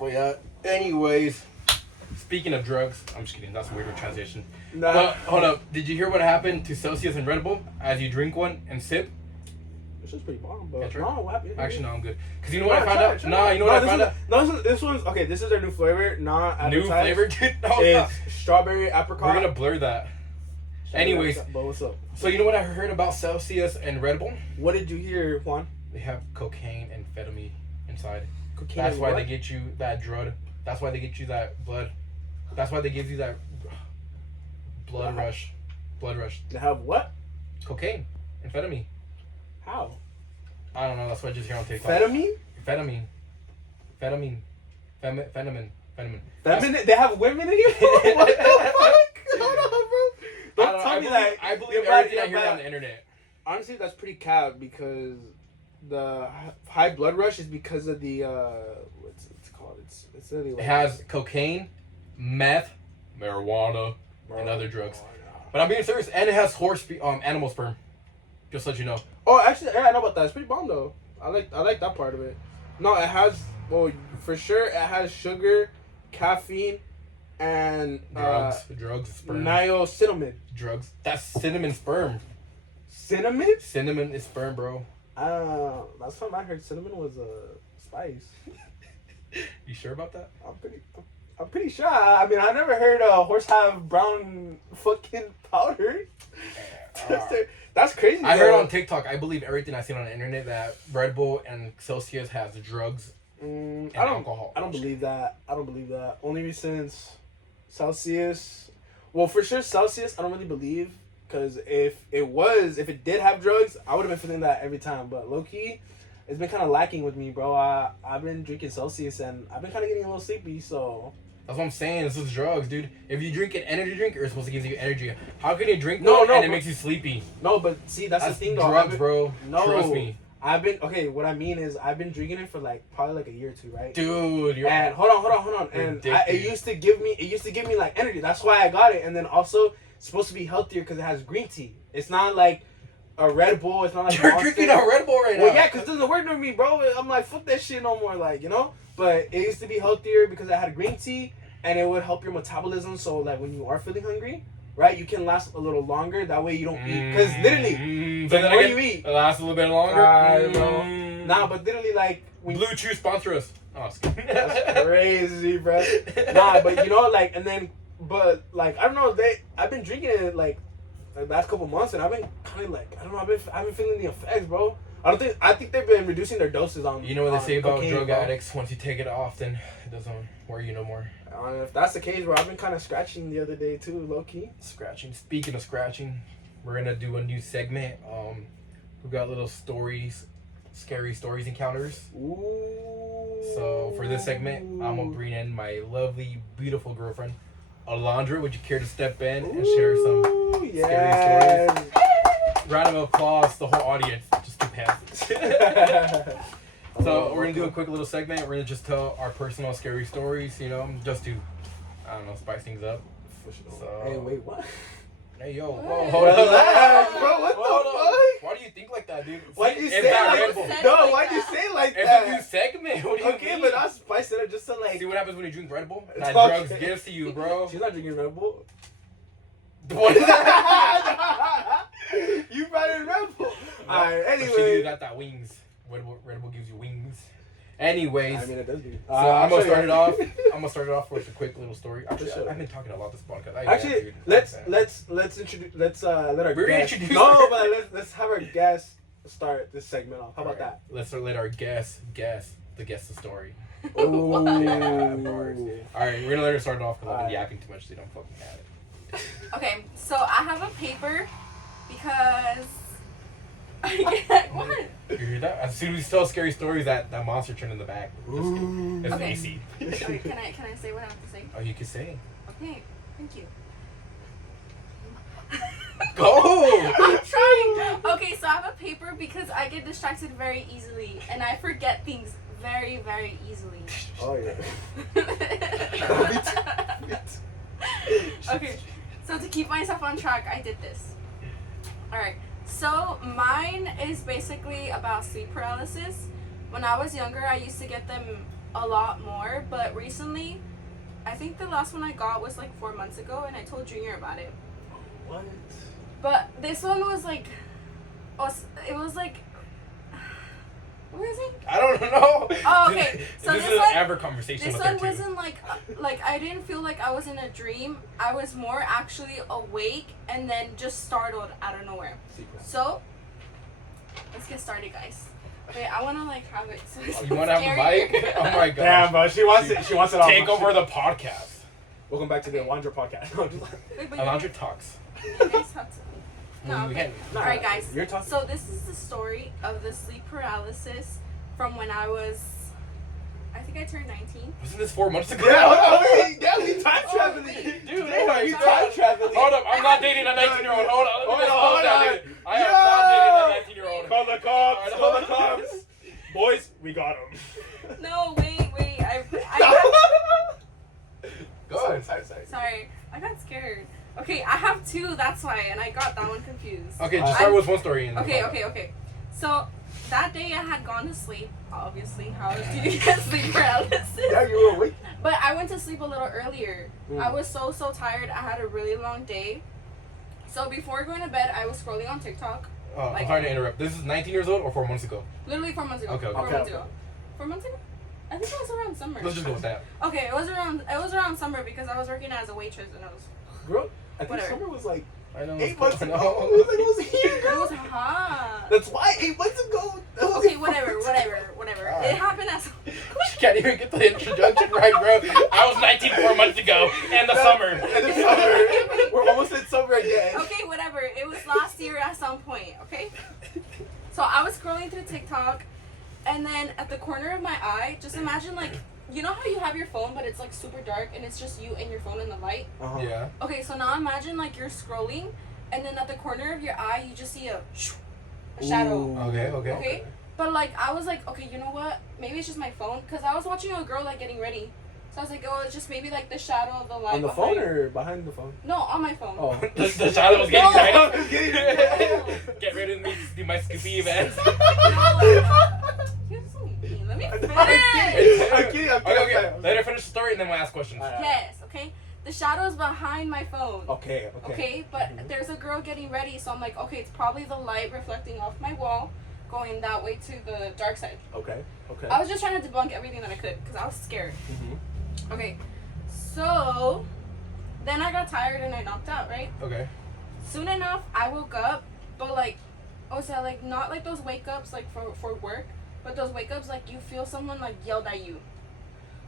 But yeah, anyways, speaking of drugs, I'm just kidding. That's a weird transition. Nah. But hold up, did you hear what happened to Celsius and Red Bull as you drink one and sip? This is pretty bomb, but That's right. no, what happened? Actually, no, I'm good. Cause you know what I found out? Nah, you know what I found out? No, this one's okay. This is their new flavor, not New advertised. flavor, dude. No, It's strawberry apricot. we're gonna blur that. Anyways, but what's up? so you know what I heard about Celsius and Red Bull? What did you hear, Juan? They have cocaine and amphetamine inside. Cocaine. That's and why what? they get you that drug. That's why they get you that blood. That's why they give you that blood rush. Blood rush. They have what? Cocaine. Amphetamine. How? I don't know. That's what I just hear on TikTok. Amphetamine? Amphetamine. Amphetamine. Amphetamine. Feminine? They have women in here? What the fuck? Hold on, bro. Don't tell me that. I believe everything I hear on the internet. Honestly, that's pretty cap because the high blood rush is because of the what's it called? It's really like It has cocaine, meth, marijuana, and other drugs. But I'm being serious, and it has animal sperm. Just to let you know. Oh, actually, yeah, I know about that. It's pretty bomb though. I like that part of it. No, it has for sure. It has sugar, caffeine, and drugs, sperm. niacinamide. Drugs. That's cinnamon sperm. Cinnamon? Cinnamon is sperm, bro. Last time I heard cinnamon was a spice. You sure about that? I'm pretty sure. I mean, I never heard a horse have brown fucking powder. That's crazy. I heard on TikTok. I believe everything I seen on the internet that Red Bull and Celsius has drugs and alcohol. I don't believe that. Only since Celsius. Well, for sure Celsius. I don't really believe because if it did have drugs, I would have been feeling that every time. But low key, it's been kind of lacking with me, bro. I've been drinking Celsius and I've been kind of getting a little sleepy. So that's what I'm saying. This is drugs, dude. If you drink an energy drink, it's supposed to give you energy. How can you drink No, and it but- makes you sleepy? no, but see that's the thing though. Drugs, bro. No, Trust me, what I mean is I've been drinking it for probably like a year or two, right? dude. And hold on. And it used to give me like energy. That's why I got it. And then also it's supposed to be healthier because it has green tea. It's not like a Red Bull. It's not like You're Monster. drinking a Red Bull right now. Well, yeah, because it doesn't work with me, bro. I'm like, fuck that shit no more, like, you know? But it used to be healthier because it had green tea and it would help your metabolism. So, like, when you are feeling hungry, right, you can last a little longer. That way you don't eat. Because literally, the more you eat, it lasts a little bit longer. bro. Nah, but literally, like, when Blue Chew sponsor us. Oh, it's good. that's crazy, bro. Nah, but you know, like, and then, but, like, I don't know, I've been drinking it, like the last couple months, and I've been kind of, like, I don't know, I've been feeling the effects, bro. I think they've been reducing their doses on. You know what they say about cocaine, drug bro. addicts? Once you take it often, it doesn't worry you no more. If that's the case, bro, I've been kind of scratching the other day too, low key. Scratching. Speaking of scratching, we're gonna do a new segment. We got little stories, scary stories encounters. Ooh. So for this segment, I'm gonna bring in my lovely, beautiful girlfriend, Alondra. Would you care to step in and share some scary stories? Round of applause, the whole audience. Just keep passing. So we're gonna do a quick little segment. We're gonna just tell our personal scary stories, you know, just to, I don't know, spice things up. So, Hey, wait, what? Hey, yo, What? whoa, hold on. Relax, bro, what the Hold on. fuck? Why do you think like that, dude? Why'd you It's say that like Red Bull. that? No, why'd you say like It's that? a new segment. What do you Okay, mean? but I'll spice it up just to like. See what happens when you drink Red Bull? It's That okay. drugs gives to you, bro. She's not drinking Red Bull. What is that? You brought in Red Bull. Alright, But anyway. she got that wings. Red Bull gives you wings. Anyways, I mean, it does do. so I'm gonna start it off. I'm gonna start it off with a quick little story. Actually, Sure. I've been talking a lot this podcast. Actually, let's introduce. Let's let our We're gonna guest. introduce No, her. but let's have our guest start this segment off. How about that? Let's let our guest the story. Ooh. Yeah, bars. All right, we're gonna let her start it off because I've been Alright. yapping too much. So you don't fucking have it. Okay, so I have a paper because what? You hear that? As soon as we tell scary stories, that monster turned in the back. Just kidding. Ooh. It's Okay. AC. Okay, can I say what I have to say? Oh, you can say. Okay, thank you. Go. I'm trying. Okay, so I have a paper because I get distracted very easily and I forget things very, very easily. Oh yeah. Okay, so to keep myself on track, I did this. Alright, so mine is basically about sleep paralysis. When I was younger, I used to get them a lot more, but recently, I think the last one I got was like 4 months ago, and I told Junior about it. What? But this one was like, it was like, what is it? I don't know. Oh, okay. So this this is one- an ever conversation This with one her too. wasn't like I didn't feel like I was in a dream. I was more actually awake and then just startled out of nowhere. So, let's get started, guys. Wait, I want to like have it. So it's You want to have a scarier. mic? Oh my god. Damn, bro. She wants it. She wants it all. Take over the podcast. Welcome back to the Wander podcast. No, just Wait, but Alondra talks. you guys have to. No, We okay. can't. Nah, Alright, guys. You're talking. So this is the story of the sleep paralysis from when I was, I think I turned 19. Wasn't this 4 months ago? Yeah, we time Oh, traveling. wait. Dude, Damn, oh my we God. time traveling. Hold up, I'm not dating a 19-year-old. Hold on. Let me just Hold slow down, on. dude. I am not dating a 19-year-old. Call the cops. Call the cops. Boys, we got him. No, wait. Go ahead. Sorry, I got scared. Okay, I have two, that's why, and I got that one confused. Okay, just start with one story. And Okay. So, that day I had gone to sleep, obviously. How do you get sleep paralysis? Yeah, you were awake. But I went to sleep a little earlier. Mm. I was so tired. I had a really long day. So, before going to bed, I was scrolling on TikTok. I'm sorry to interrupt. This is 19 years old or 4 months ago? Literally 4 months ago. Okay. 4 months ago. 4 months ago? I think it was around summer. Let's just go with that. Okay, it was around summer because I was working as a waitress and I was. Girl, I think Whatever. summer was like I know. 8 months I ago. know. It was like it was here, It girl. was hot. That's why 8 months ago. That was Okay, like whatever. Alright. It happened as. She can't even get the introduction right, bro. I was 19 4 months ago in the summer. And the summer. We're almost in summer again. Okay, whatever. It was last year at some point, okay? So I was scrolling through TikTok, and then at the corner of my eye, just imagine like, you know how you have your phone, but it's like super dark, and it's just you and your phone in the light? Uh-huh. Yeah. Okay, so now imagine like you're scrolling, and then at the corner of your eye, you just see a shadow. Ooh. Okay. Okay? But like, I was like, okay, you know what? Maybe it's just my phone, because I was watching a girl like getting ready. So I was like, oh, it's just maybe like the shadow of the light. On the behind. phone or behind the phone? No, on my phone. Oh. The shadow was getting No. ready. Get ready with me to do my Scooby event. You're so mean. Let me I'm finish. kidding. Okay. Let her finish the story and then we'll ask questions. Alright. Yes, okay? The shadow's behind my phone. Okay. Okay, but there's a girl getting ready, so I'm like, okay, it's probably the light reflecting off my wall, going that way to the dark side. Okay. I was just trying to debunk everything that I could, because I was scared. Mm-hmm. Okay, so then I got tired and I knocked out, right? Okay. Soon enough, I woke up, but like, like not like those wake ups like for work, but those wake ups like you feel someone like yelled at you,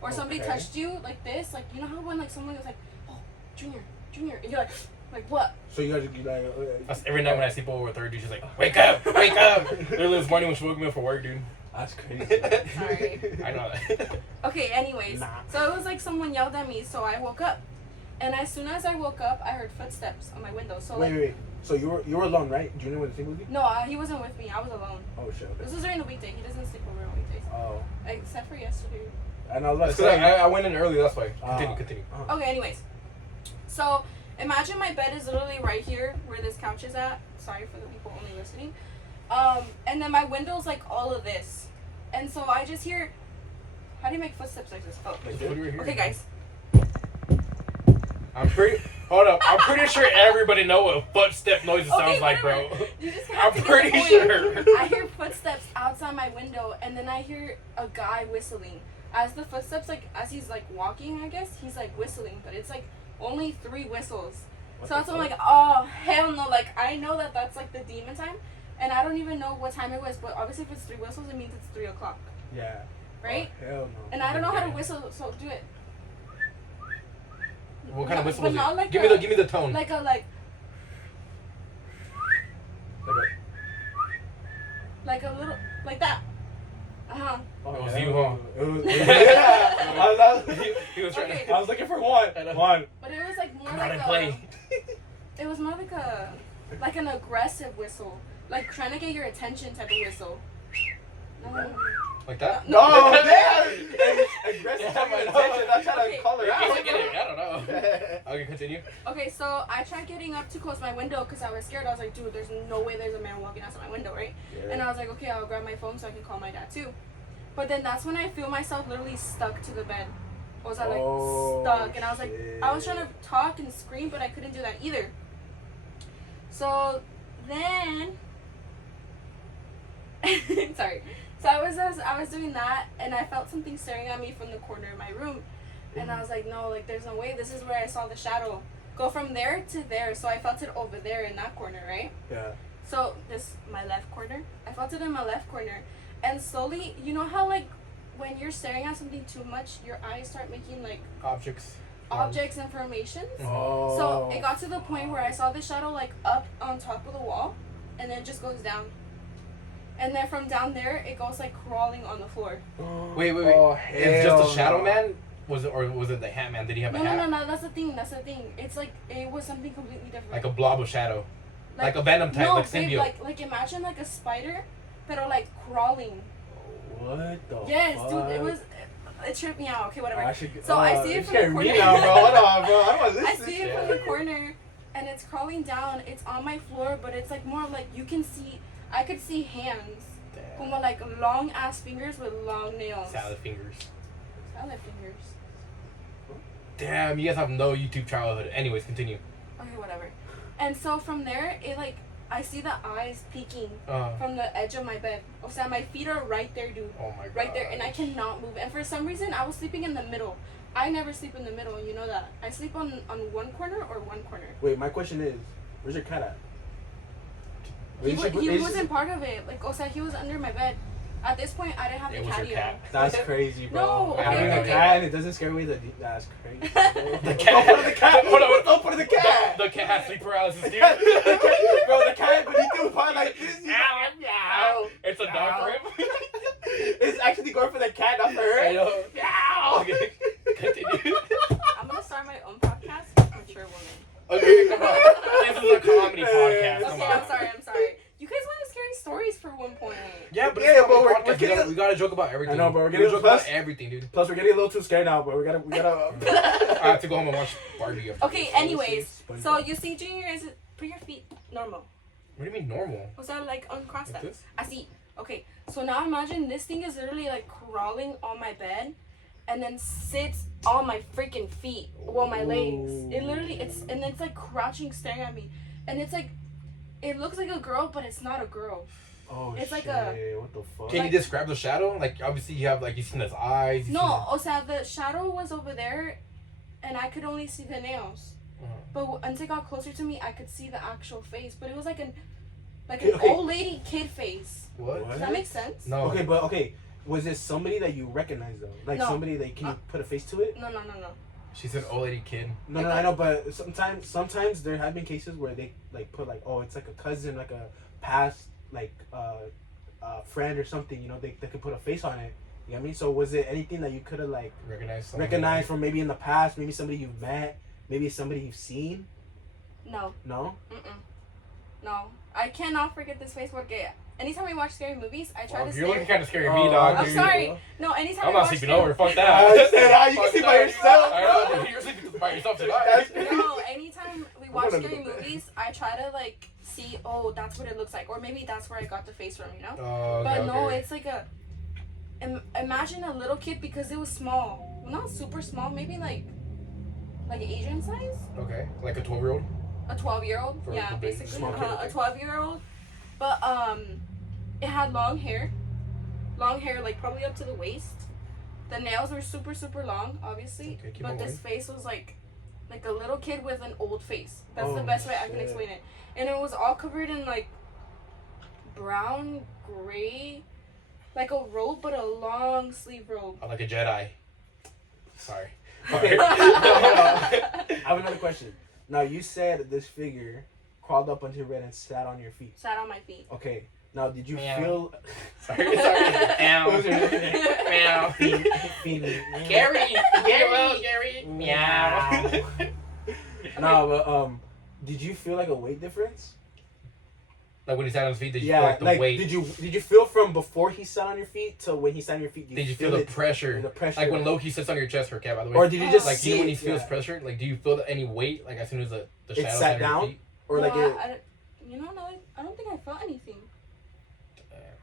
or somebody Okay. touched you like this, like you know how when like someone was like, oh, Junior, and you're like what? So you guys are like, okay. That's every night when I sleep over with her, dude, she's like, wake up. Literally this morning when she woke me up for work, dude. That's crazy. Sorry. I know that. Okay, anyways, Nah. so it was like someone yelled at me, so I woke up, and as soon as I woke up, I heard footsteps on my window. So like, Wait. So you were alone, right? Junior was the same with you? no, he wasn't with me. I was alone. Oh shit. Okay. This was during the weekday. He doesn't sleep over on weekdays, Oh. except for yesterday. And I was about That's to 'cause say. I went in early, that's why. Continue. Okay, anyways. So, imagine my bed is literally right here where this couch is at. Sorry for the people only listening. And then my window's like all of this. And so I just hear, how do you make footsteps like this? Oh. Like What do you hear? Okay, guys. Hold up. I'm pretty sure everybody know what a footstep noise sounds like, bro. whatever. You just I'm have to get the pretty point. sure. I hear footsteps outside my window, and then I hear a guy whistling. As the footsteps, like, as he's, like, walking, I guess, he's, like, whistling. But it's, like, only 3 whistles. So that's why I'm like, oh, hell no. Like, I know that that's, like, the demon time. And I don't even know what time it was. But obviously, if it's 3 whistles, it means it's 3 o'clock. Yeah. Right? Oh, hell no. And I don't know how to whistle, so do it. What kind of whistle But was not it? like Give a- me the tone. Like a, like little, like that. Uh-huh. Oh, It was hell you, no. huh? It was, yeah. He was trying Okay. to. I was looking for one. One. But it was, like, more Come like out and a... play. It was more like an aggressive whistle, like trying to get your attention type of whistle. No. Like that? No. Oh, damn! Aggressive Yeah, type of I know. attention. I'm trying Okay. to call her I out. don't know. Okay, continue. Okay, so I tried getting up to close my window because I was scared. I was like, dude, there's no way there's a man walking outside my window, right? And I was like, okay, I'll grab my phone so I can call my dad too. But then that's when I feel myself literally stuck to the bed. I was like stuck, and I was like, shit. I was trying to talk and scream, but I couldn't do that either. So then, sorry. So I was doing that, and I felt something staring at me from the corner of my room, and I was like, no, like there's no way. This is where I saw the shadow go from there to there. So I felt it over there in that corner, right? Yeah. So my left corner. I felt it in my left corner, and slowly, you know how like when you're staring at something too much, your eyes start making like Objects and formations. Oh. So it got to the point where I saw the shadow like up on top of the wall, and then it just goes down. And then from down there, it goes like crawling on the floor. Wait. Oh, It's just a hell shadow no. man? Was it, or was it the hat man? Did he have a hat? No. That's the thing. It's like it was something completely different. Like a blob of shadow. Like a Venom type, no, like babe, symbiote. like imagine like a spider, but like crawling. What the Yes, fuck? dude, it tripped me out. Okay, whatever. I see I see it from the scared corner. me now, bro. Hold on, bro. I don't want to I listen to see this it shit. from the corner, and it's crawling down. It's on my floor, but it's like more like I could see hands. Damn. Como like long ass fingers with long nails. Salad fingers. Salad fingers. Damn, you guys have no YouTube childhood. Anyways, continue. Okay, whatever. And so from there, it like I see the eyes peeking from the edge of my bed. O sea, my feet are right there, dude. Oh my god. Right there, and I cannot move. And for some reason, I was sleeping in the middle. I never sleep in the middle, and you know that. I sleep on one corner or one corner. Wait, my question is, where's your cat at? He wasn't part of it. Like, o sea, he was under my bed. At this point, I didn't have It the was cat your yet. cat. That's crazy, bro. No, okay, Having a okay. cat and it doesn't scare me. That's crazy. The cat. Don't put the cat. Hold on. Don't put the cat. The cat has sleep paralysis, dude. Bro, the cat, but he do probably like this. He's like, meow. It's a dog for him. It's actually going for the cat, not for her. I know. Meow. Okay, continue. I'm gonna start my own podcast with mature women. Okay, come on. This is a comedy podcast. Come Okay, on. I'm sorry. You guys wanted scary stories for one point. Yeah, but Yeah, it's but a we're podcast. getting- We gotta joke about everything. I know, but we're We getting joke plus- about everything, dude. Plus, we're getting a little too scared now, but we gotta. I have to go home and watch Barbie. After Okay, this. anyways, so you see, Junior, is it put your feet normal? What do you mean normal? Was that like uncross Like them? this? I see. Okay, so now imagine this thing is literally like crawling on my bed, and then sits on my freaking feet, well my legs. It literally it's like crouching, staring at me, and it's like, it looks like a girl, but it's not a girl. Oh It's shit! like a- What the fuck? Can you describe the shadow? Like obviously you have you've seen his eyes. you've No, o sea, the shadow was over there, and I could only see the nails. seen the- But once it got closer to me, I could see the actual face. But it was like an Okay. old lady kid face. What? Does that make sense? No. Okay, but okay. Was it somebody that you recognize though? Like No. somebody that can you put a face to it? No. She's an old lady kid. No, I know, but sometimes there have been cases where they like put like, oh, it's like a cousin, like a past like friend or something. You know, they could put a face on it. You know what I mean? So was it anything that you could have like recognized from maybe in the past, maybe somebody you've met, maybe somebody you've seen? No. No. No. I cannot forget this face porque anytime we watch scary movies, I try to You're stare. looking kind of scary at Oh, me, dog. I'm dude. sorry. No, anytime I'm we not watch sleeping scary- over. Fuck I that. said, you can Fuck sleep by that. yourself, I bro. know, dude. You're sleeping by yourself That's tonight. No, anytime we watch gonna scary go bed. movies, I try to like see, oh, that's what it looks like, or maybe that's where I got the face from, you know. Oh, But okay, no, okay. it's like imagine a little kid because it was small. Well, not super small, maybe like Asian size. Okay, like a 12-year-old. A 12-year-old. For Yeah, the big basically. small kid, A okay. 12-year-old. But it had long hair. Long hair, like probably up to the waist. The nails were super, super long, obviously. Okay, keep But on this going. face was like a little kid with an old face. That's the Oh, best way I can shit. explain it. And it was all covered in like brown, gray, like a robe, but a long sleeve robe. I'm like a Jedi. Sorry. Okay. No, hold on. I have another question. Now you said this figure crawled up onto your bed and sat on your feet. Sat on my feet. Okay. Now did you Meow. feel? Sorry. Meow. What was your Meow. feeling? Gary. Gary. Meow. No, but did you feel like a weight difference? Like when he sat on his feet, did you Yeah, feel like the like weight? did you feel from before he sat on your feet to when he sat on your feet? Did you feel the pressure? The pressure. Like when Loki sits on your chest for a cat, by the way. Or did you just like see you know when he it? feels Yeah. pressure? Like do you feel any weight? Like as soon as the shadow sat on down? your feet? Or like No, it? you know, no, I don't think I felt anything.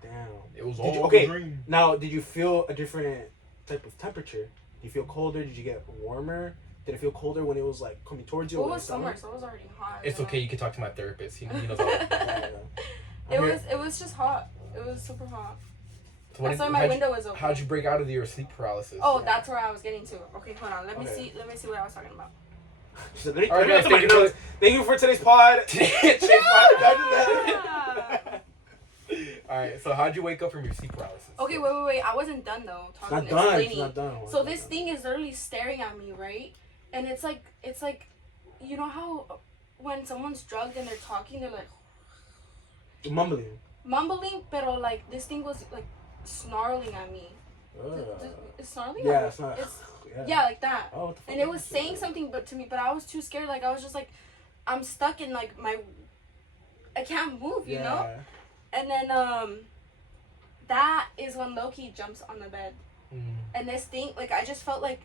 Damn. It was Did all you, a dream. Now, did you feel a different type of temperature? Did you feel colder? Did you get warmer? Did it feel colder when it was like coming towards you? Well, it was summer, so it was already hot. It's okay. You can talk to my therapist. He knows all. It was just hot. It was super hot. So That's why my window was open. How'd you break out of your sleep paralysis? Oh, that's where I was getting to. Okay, hold on. Let me see what I was talking about. So, thank you for today's pod. Alright, so how'd you wake up from your sleep paralysis? Okay, wait. I wasn't done though. It's not done. So this thing is literally staring at me, right? And it's like, you know how when someone's drugged and they're talking, they're like mumbling, pero like this thing was like snarling at me. Is snarling? Yeah, it's not. Yeah, like that. Oh, what the fuck? And it was saying something but to me, but I was too scared. Like I was just like, I'm stuck in like I can't move, you know? And then that is when Loki jumps on the bed. And this thing, like I just felt like.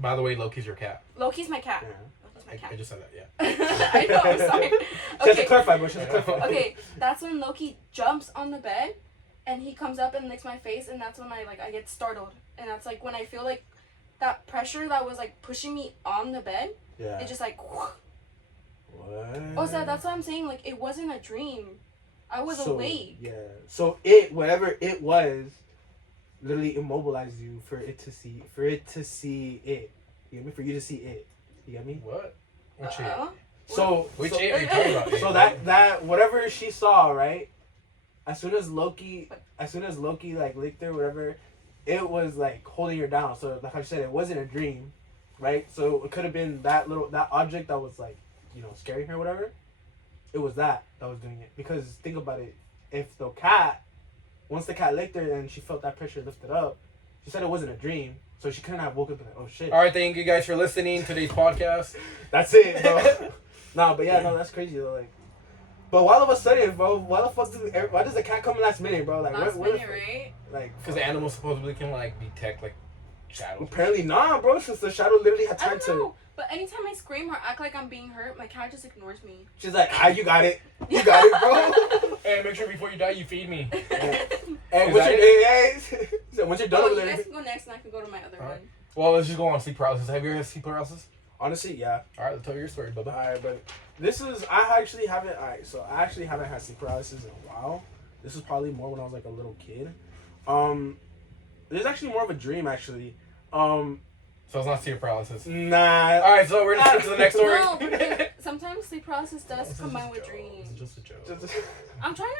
By the way, Loki's your cat. Loki's my cat. Yeah. Loki's my cat. I just said that, yeah. I know, I'm sorry. She has to clarify, bro. She has to clarify. Okay, that's when Loki jumps on the bed, and he comes up and licks my face, and that's when I get startled, and that's like when I feel like that pressure that was like pushing me on the bed. Yeah. It just like. What? Oh, so that's what I'm saying. Like it wasn't a dream. I was awake. Yeah. So whatever it was, literally immobilized you for it to see it. You get me? For you to see it. You get me? What? Which it? Which it are you talking about? So that whatever she saw, right? As soon as Loki like licked her, whatever, it was like holding her down. So like I said, it wasn't a dream, right? So it could have been that object that was like, scaring her, whatever. It was that was doing it. Because think about it, once the cat licked her and she felt that pressure lifted up, she said it wasn't a dream. So she couldn't have woken up and like, oh shit. Alright, thank you guys for listening to today's podcast. That's it, bro. That's crazy though. Like, but all of a sudden, bro, why does the cat come last minute, bro? Like, last minute, right? Like, because the animals supposedly can like detect like shadows. Apparently not, bro. Since the shadow literally had time to. But anytime I scream or act like I'm being hurt, my cat just ignores me. She's like, you got it. You got it, bro. Hey, make sure before you die you feed me. Hey, once you're done over there. You guys can go next and I can go to my other one. Well, let's just go on sleep paralysis. Have you ever had sleep paralysis? Honestly, yeah. Alright, let's tell your story, Bubba. Alright, but I actually haven't had sleep paralysis in a while. This was probably more when I was like a little kid. There's actually more of a dream, actually. So it's not sleep paralysis. Nah. Alright, so we're gonna skip to the next story. No, but sometimes sleep paralysis does combine with dreams. It's just a joke. I'm trying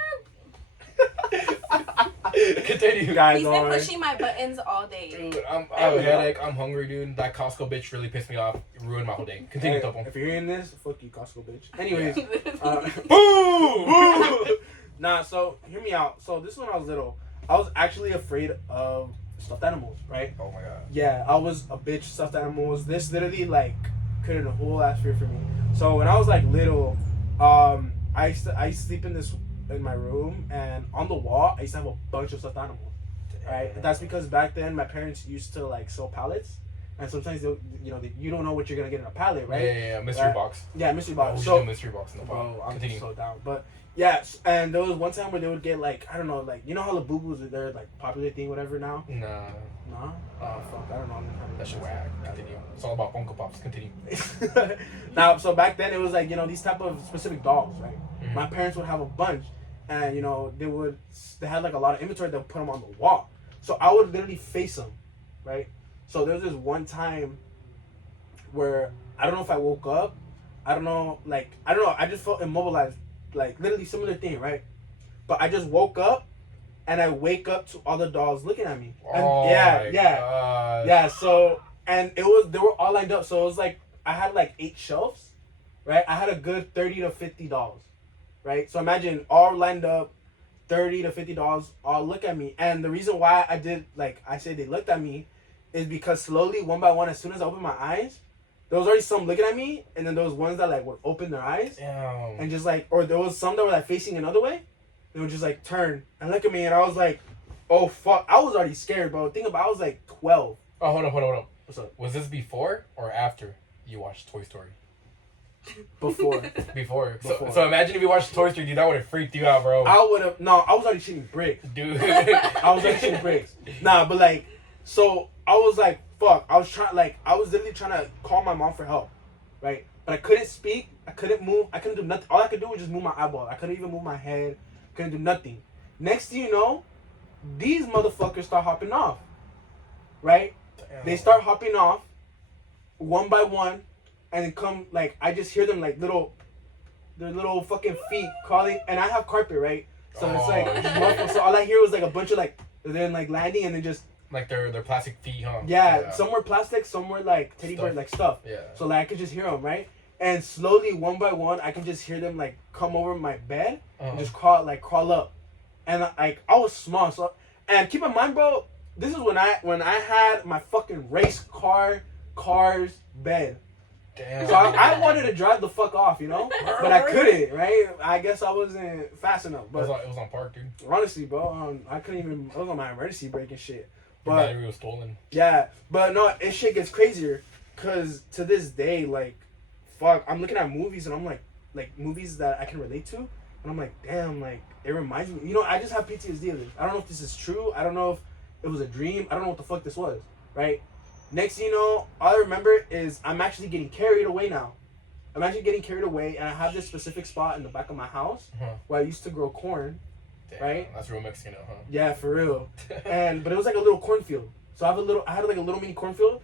Continue, guys. He's been pushing my buttons all day. Dude, I have a headache. I'm hungry, dude. That Costco bitch really pissed me off. It ruined my whole day. Continue, Topo. If you're hearing this, fuck you, Costco bitch. Anyways. Boom! Nah, so hear me out. So this is when I was little. I was actually afraid of stuffed animals, right? Oh my god. Yeah, I was a bitch stuffed animals. This literally like created a whole ass fear for me. So when I was like little, I used to sleep in my room, and on the wall I used to have a bunch of stuffed animals. Right? That's because back then my parents used to like sell pallets, and sometimes you don't know what you're gonna get in a pallet, right? Yeah, mystery box. Yeah, mystery box. So mystery box in the bro, box. I'm Continue. so down, but. Yeah, and there was one time where they would get like, I don't know, like, you know how the boo-boos are their like popular thing, whatever now? Nah. Nah? Oh, fuck, I don't know. That shit whack. Continue. It's all about Funko Pops. Continue. Now, so back then it was like, these type of specific dolls, right? Mm-hmm. My parents would have a bunch, and, they had like a lot of inventory that would put them on the wall. So I would literally face them, right? So there was this one time where, I don't know if I woke up, I just felt immobilized. Like, literally similar thing, right? But I just woke up, and I wake up to all the dolls looking at me. And yeah. So, and they were all lined up. So it was like, I had like 8 shelves, right? I had a good 30 to 50 dolls, right? So imagine all lined up, 30 to 50 dolls all look at me. And the reason why I said they looked at me is because slowly, one by one, as soon as I opened my eyes, there was already some looking at me, and then there was ones that like would open their eyes. Damn. And just like, or there was some that were like facing another way. They would just like turn and look at me, and I was like, oh fuck. I was already scared, bro. Think about, I was like 12. Oh, hold on. What's up? Was this before or after you watched Toy Story? Before. Before. Before. So imagine if you watched Toy Story, dude, that would have freaked you out, bro. I would have. No, I was already shooting bricks. Dude. I was already shooting bricks. Nah, but like, so I was like, fuck. I was literally trying to call my mom for help, right? But I couldn't speak. I couldn't move. I couldn't do nothing. All I could do was just move my eyeball. I couldn't even move my head. Couldn't do nothing. Next thing you know, these motherfuckers start hopping off, right? Damn. They start hopping off, one by one, and then come like I just hear them like their little fucking feet crawling, and I have carpet, right? So it's like muffled. So all I hear was like a bunch of like then like landing and then just like their plastic feet, huh? yeah. Some were plastic, some were like teddy Stuff. bear like stuff. Yeah. So like I could just hear them, right? And slowly one by one, I can just hear them like come over my bed and just crawl up, and like I was small, so and keep in mind, bro, this is when I had my fucking race cars bed. Damn. So I wanted to drive the fuck off, you know, but I couldn't, right? I guess I wasn't fast enough. But it was on park, dude. honestly, bro, I couldn't even. I was on my emergency brake and shit. Your But battery was stolen. yeah, but no, it shit gets crazier, cause to this day, like, fuck, I'm looking at movies and I'm like movies that I can relate to, and I'm like, damn, like it reminds me. You know, I just have PTSD of this. I don't know if this is true. I don't know if it was a dream. I don't know what the fuck this was, right? Next thing you know, all I remember is I'm actually getting carried away now. I'm actually getting carried away, and I have this specific spot in the back of my house where I used to grow corn. Damn, right? That's real Mexican, huh? Yeah, for real. But it was like a little cornfield. So I had like a little mini cornfield,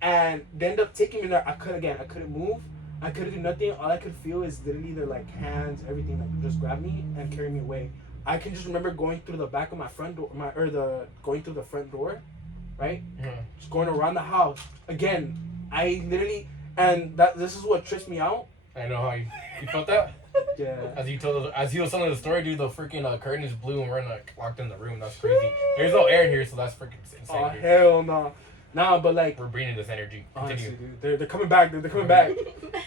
and they ended up taking me there. I couldn't move. I couldn't do nothing. All I could feel is literally their like hands, everything, like just grab me and carry me away. I can just remember going through the back of my front door, going through the front door, right? Just going around the house. Again, I literally, and this is what trips me out. I know how you felt that. Yeah. As you was telling the story, dude, the freaking curtain is blue and we're like locked in the room. That's crazy. There's no air in here, so that's freaking insane. Oh Dude. hell no. Nah, but like We're breathing this energy. honestly, Continue. dude, they're coming back. They're coming back.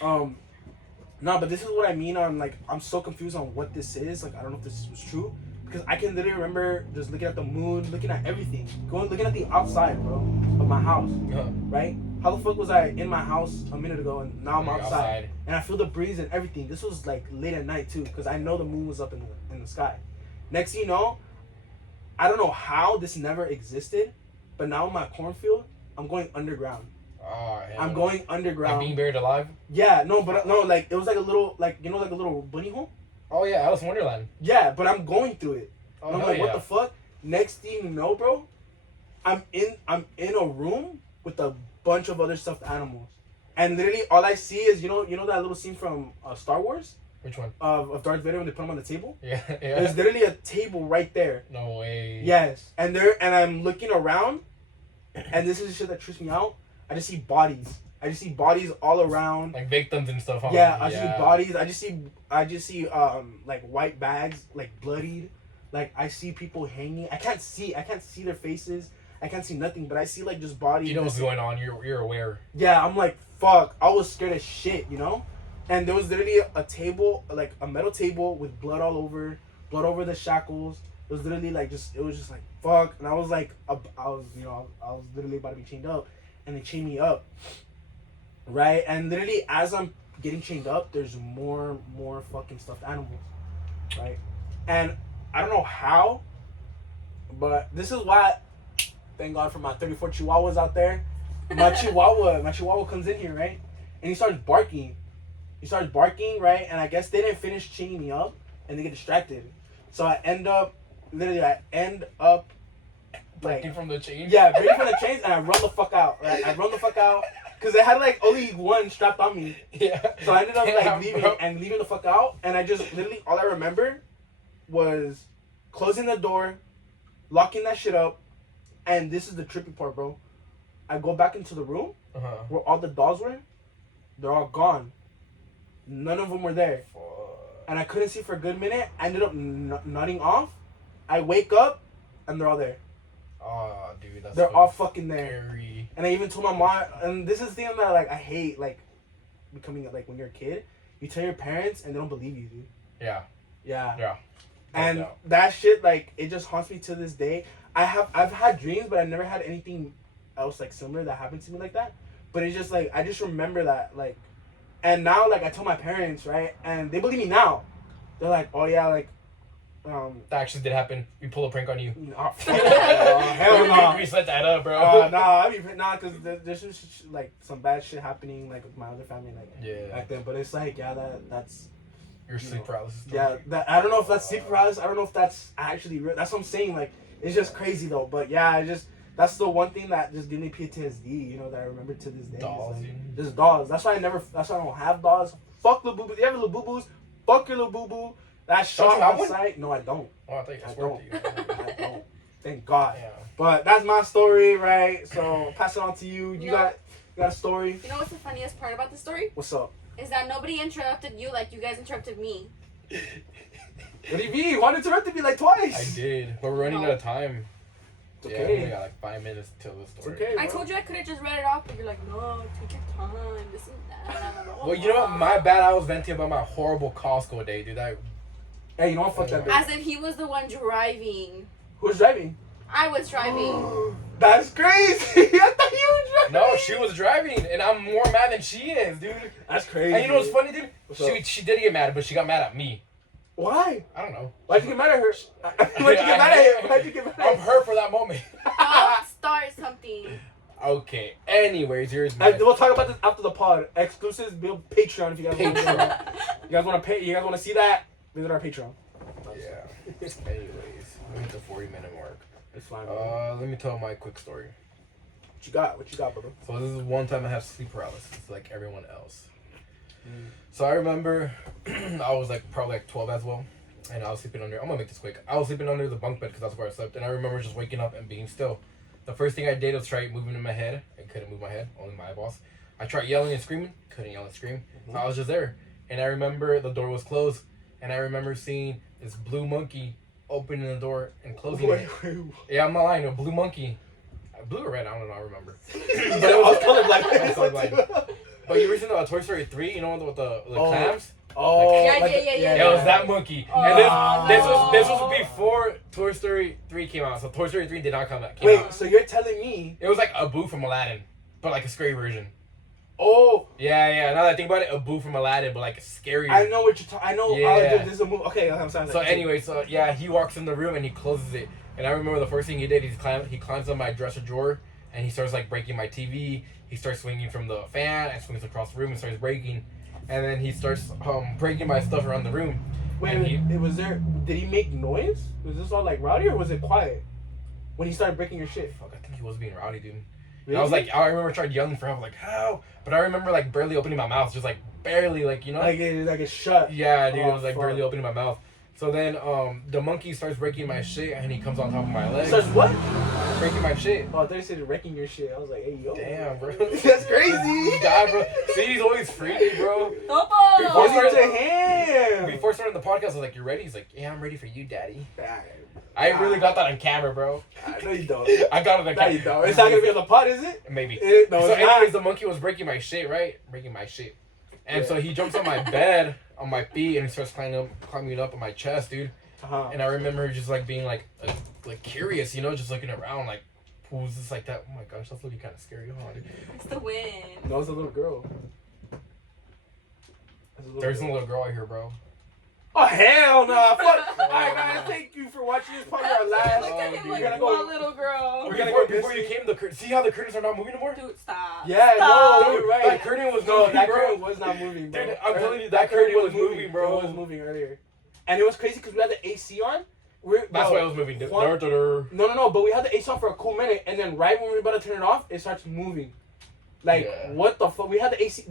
No, but this is what I mean on like I'm so confused on what this is. Like I don't know if this was true because I can literally remember just looking at the moon, looking at everything, looking at the outside, bro, of my house. Right? How the fuck was I in my house a minute ago and now I'm outside and I feel the breeze and everything? This was like late at night too because I know the moon was up in the sky. Next thing you know, I don't know how this never existed, but now in my cornfield, I'm going underground. Oh, I'm going underground. Like being buried alive? Yeah, no, like it was like a little, like you know, like a little bunny hole. Oh yeah, Alice in Wonderland. Yeah, but I'm going through it. Oh, and I'm hell like, yeah. what the fuck? Next thing you know, bro, I'm in a room with a bunch of other stuffed animals, and literally all I see is you know that little scene from Star Wars Which one? of Darth Vader when they put him on the table. Yeah. There's literally a table right there. No way. Yes, and I'm looking around, and this is the shit that trips me out. I just see bodies. I just see bodies all around. Like victims and stuff. Huh? Yeah, I just see bodies. I just see like white bags, like bloodied. Like I see people hanging. I can't see their faces. I can't see nothing, but I see like just bodies. You know what's going on. You're aware. Yeah, I'm like fuck. I was scared as shit, you know. And there was literally a table, like a metal table with blood all over the shackles. It was literally like it was just like fuck. And I was like, I was literally about to be chained up, and they chained me up. Right, and literally as I'm getting chained up, there's more fucking stuffed animals, right? And I don't know how, but this is why. Thank God for my 34 Chihuahuas out there. My Chihuahua comes in here, right, and he starts barking. Right, and I guess they didn't finish chaining me up, and they get distracted. So I end up Breaking from the chain. Yeah, breaking from the chains, and I run the fuck out. Like, I run the fuck out. Because they had like only one strapped on me. Yeah. So I ended up like leaving the fuck out. And I just literally, all I remember was closing the door, locking that shit up. And this is the trippy part, bro. I go back into the room where all the dolls were. They're all gone. None of them were there. And I couldn't see for a good minute. I ended up nodding off. I wake up and they're all there. Oh, dude, that's. They're all fucking there. Scary. And I even told my mom, and this is the thing that like I hate, like becoming like when you're a kid, you tell your parents and they don't believe you, dude. Yeah. Yeah. Yeah. And that shit, like, it just haunts me to this day. I've had dreams, but I've never had anything else like similar that happened to me like that. But it's just like I just remember that like And now, like, I told my parents, right? And they believe me now. They're like, oh, yeah, like, That actually did happen. We pulled a prank on you. hell no. We set that up, bro. Because there's just, like, some bad shit happening, like, with my other family, like, back then. But it's like, yeah, that's... Your sleep paralysis. Yeah, I don't know if that's sleep paralysis. I don't know if that's actually real. That's what I'm saying. Like, it's just crazy, though. But, yeah, that's the one thing that just gave me PTSD, you know, that I remember to this day. Dolls. Like, just dolls. That's why I don't have dolls. Fuck little boo-boos. You have little boo-boos? Fuck your little boo-boo. That shot on sight. No, I don't. Oh, I thought you swear to you. I don't. Thank God. Yeah. But that's my story, right? So, pass it on to you. You got a story? You know what's the funniest part about the story? What's up? Is that nobody interrupted you like you guys interrupted me. What do you mean? One interrupted me like twice. I did. But we're running out of time. It's Yeah, okay. we only got like 5 minutes to tell the story. It's okay, I bro. told you I could have just read it off, but you're like, no, take your time, this and that. Well, you know what? My bad. I was venting about my horrible Costco day, dude. Hey, you know what? Fuck that bitch. As if he was the one driving. Who was driving? I was driving. That's crazy. I thought you were driving. No, she was driving, and I'm more mad than she is, dude. That's crazy. And you know what's funny, dude? What's up? She did get mad, but she got mad at me. Why? I don't know. Why'd you get mad at her? Why'd you get mad at her? Why'd you get mad at I'm her? hurt for that moment. Don't start something. Okay. Anyways, here's Hey, my... we'll talk about this after the pod. Exclusives, build Patreon if you guys want. You guys want to pay? You guys want to see that? Visit our Patreon. Yeah. Anyways, we hit the 40-minute mark. It's fine. Man. Let me tell my quick story. What you got? What you got, brother? So this is one time I have sleep paralysis, like everyone else. So I remember I was like probably like 12 as well, and I was sleeping under. I'm gonna make this quick. I was sleeping under the bunk bed because that's where I slept, and I remember just waking up and being still. The first thing I did was try moving in my head. I couldn't move my head, only my eyeballs. I tried yelling and screaming, couldn't yell and scream. So I was just there, and I remember the door was closed, and I remember seeing this blue monkey opening the door and closing it. Wait. Yeah, I'm not lying. A blue monkey. Blue or red? I don't know. I remember. But I was colorblind. I was colorblind. But you recently Toy Story 3, you know, with the clams? Oh, Yeah, like yeah, the- yeah, yeah. Yeah, it was that monkey. Oh, And this no. was before Toy Story 3 came out. So Toy Story 3 did not came Wait, out. so you're telling me? It was like Abu from Aladdin, but like a scary version. Oh, Yeah. Now that I think about it, Abu from Aladdin, but like a scary. I know what you're talking. I know. Yeah. This is a movie. Okay, I'm sorry. So anyway, so yeah, he walks in the room and he closes it. And I remember the first thing he did, he climbs on my dresser drawer and he starts like breaking my TV. He starts swinging from the fan and swings across the room and starts breaking. And then he starts breaking my stuff around the room. Wait, it was there. Did he make noise? Was this all like rowdy or was it quiet when he started breaking your shit? Fuck, I think he was being rowdy, dude. Really? And I was like, I remember trying yelling for help, like how? But I remember like barely opening my mouth, just like barely, like you know. like it's shut. Yeah, dude, Oh, it was like fuck. barely opening my mouth. So then the monkey starts breaking my shit and he comes on top of my leg. Starts what? Breaking my shit. Oh, they said wrecking your shit. I was like, hey yo. Damn, bro. That's crazy. God, bro. See, he's always freaky, bro. Topo! Before Give it to him. Before starting the podcast, I was like, "You ready?" He's like, "Yeah, I'm ready for you, daddy." I I really got that on camera, bro. know you don't. I got it on No, camera. you don't. It's not gonna be on the pod, is it? Maybe. No, So it's anyways, not. the monkey was breaking my shit, right? Breaking my shit. And Yeah. so he jumps on my bed, on my feet, and he starts climbing up on my chest, dude. And I remember just like being like curious, you know, just looking around, like, who's this like that? Oh my gosh, that's looking kind of scary, huh, dude? It's the wind. No, it's a little girl. There's a little girl out here, bro. Oh hell no! Fuck! Alright guys, thank you for watching this part of our live. Look at him dude. like We're gonna one go- little girl. We're gonna go before you came. The curtain. See how the curtains are not moving anymore? Dude, stop. Yeah, Stop. no, you're right. That curtain was No, moving, that bro. curtain was not moving, bro. Dude, I'm telling you, that curtain was moving, bro. It was moving earlier, and it was crazy because we had the AC on. That's why it was moving. Juan- No, but we had the AC on for a cool minute, and then right when we were about to turn it off, it starts moving. Like Yeah. what the fuck? We had the AC.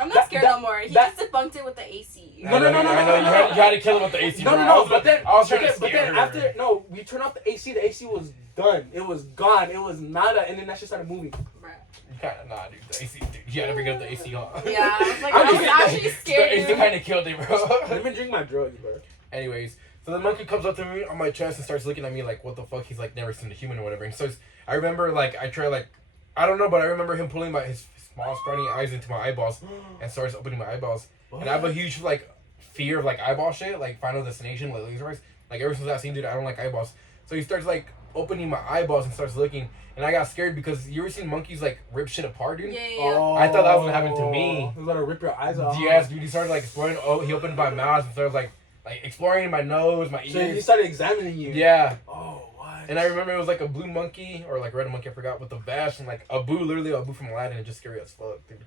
I'm not scared no more. He that- just debunked it with the AC. No. I know, you had to kill him with the AC. bro. No. But then, I was trying to but scare then her. after we turned off the AC. The AC was done. It was gone. It was nada, and then that shit started moving. Bruh. You kinda, nah, dude. The AC, dude. You had to bring up the AC on. Yeah, I was like, I'm I was just- actually scared. The AC dude. kind of killed it, bro. Let me drink my drugs, bro. Anyways, so the monkey comes up to me on my chest and starts looking at me like, what the fuck? He's like, never seen a human or whatever. And so I remember, like, I try, like, I don't know, but I remember him pulling his small, sprouting eyes into my eyeballs and starts opening my eyeballs. And I have a huge, like, fear of, like, eyeball shit, like, Final Destination, like, laser eyes. Like, ever since that scene, dude, I don't like eyeballs. So he starts, like, opening my eyeballs and starts looking, and I got scared because you ever seen monkeys like rip shit apart, dude? Yeah. Oh, I thought that was what happened to me. He was gonna rip your eyes out. Yes, dude. He started like exploring. Oh, he opened my mouth and started like exploring my nose, my ears. So he started examining you. Yeah. Oh, what? And I remember it was like a blue monkey or like red monkey, I forgot, with a vest and like literally Abu from Aladdin, and just scary as fuck, dude.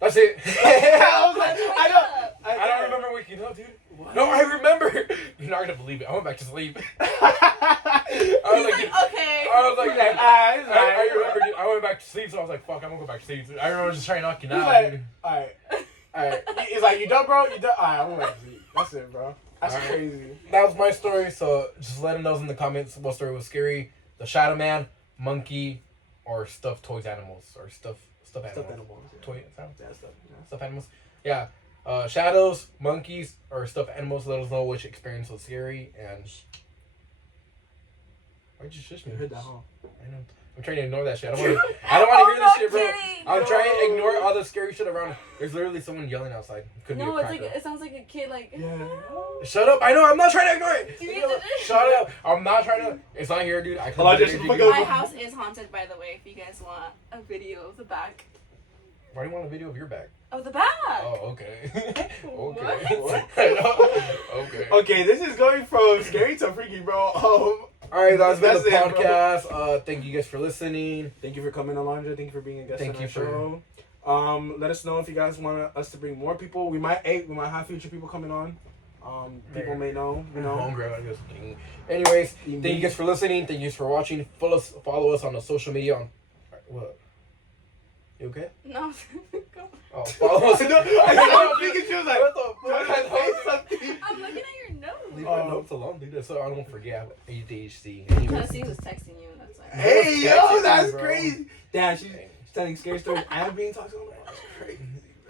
That's it. I was like, I I don't remember waking up, dude. What? No, I remember. You're not gonna believe it. I went back to sleep. I was like, okay. I was like, I I remember, dude, I went back to sleep, so I was like, fuck, I'm gonna go back to sleep. I remember just trying to knock you He's out, like, dude. alright. He's like, you done, bro? You done? Alright, I'm gonna sleep. That's it, bro. That's Alright. crazy. That was my story, so just let them know in the comments what story was scary. The Shadow Man, monkey, or stuffed toys animals, or stuffed animals. Stuffed animals. Yeah. Toy, Yeah, stuffed animals. Yeah. Shadows, monkeys, or stuffed animals. Let us know which experience was scary. And why'd you shush me? You heard that, huh? I know. I'm trying to ignore that shit. I don't want to hear this shit, bro. Kidding. I'm trying to ignore all the scary shit around. There's literally someone yelling outside. Could No, be a it's like cracker. it sounds like a kid like. Yeah. Shut up! I know. I'm not trying to ignore it. You Shut up! I'm not trying to. It's not here, dude. I Hold on, couldn't just do fuck it. up. My house is haunted, by the way. If you guys want a video of the back. Why do you want a video of your back? Of the back. Oh, okay. What? Okay. Okay. Okay, this is going from scary to freaky, bro. All right, that's been the That's it, bro. podcast. Thank you guys for listening. Thank you for coming, Alondra. Thank you for being a guest Thank on you our for- show. Let us know if you guys want us to bring more people. We might have future people coming on. People may know, you know. Homegrown, I guess. Anyways, thank you guys for listening. Thank you guys for watching. Follow us on the social media. On what? You okay? No. Oh, follow us. I was thinking she was like, What the fuck? "Trying to say something." I'm looking at your nose. Leave my notes alone, dude. So I don't forget. I have ADHD. Tennessee was texting you. That's why. Hey, yo, Texting me, that's bro. crazy. Damn, she's telling scary stories and being toxic. That's crazy.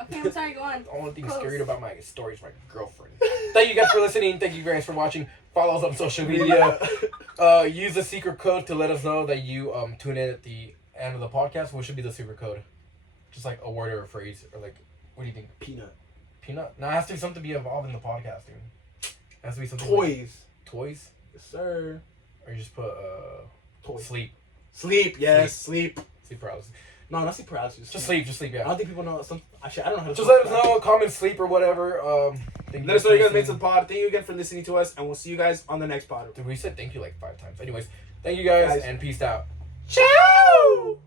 Okay, I'm sorry. Go on. The only thing Close. scary about my story is my girlfriend. Thank you guys for listening. Thank you guys for watching. Follow us on social media. Use the secret code to let us know that you tune in at the end of the podcast. What should be the secret code? Just like a word or a phrase, or like, what do you think? Peanut. Peanut? No, it has to be something to be involved in the podcast, dude. It has to be something. Toys. Like toys? Yes, sir. Or you just put Toys. sleep. Sleep. Yes, sleep. Sleep paralysis. No, not sleep paralysis. Just sleep, I yeah. don't think people know some. Actually, I don't know how to. Just let us know, comment sleep or whatever. Let us know you guys made some pod. Thank you again for listening to us, and we'll see you guys on the next pod. Dude, we said thank you like 5 times. Anyways, thank you guys. And peace out. Ciao.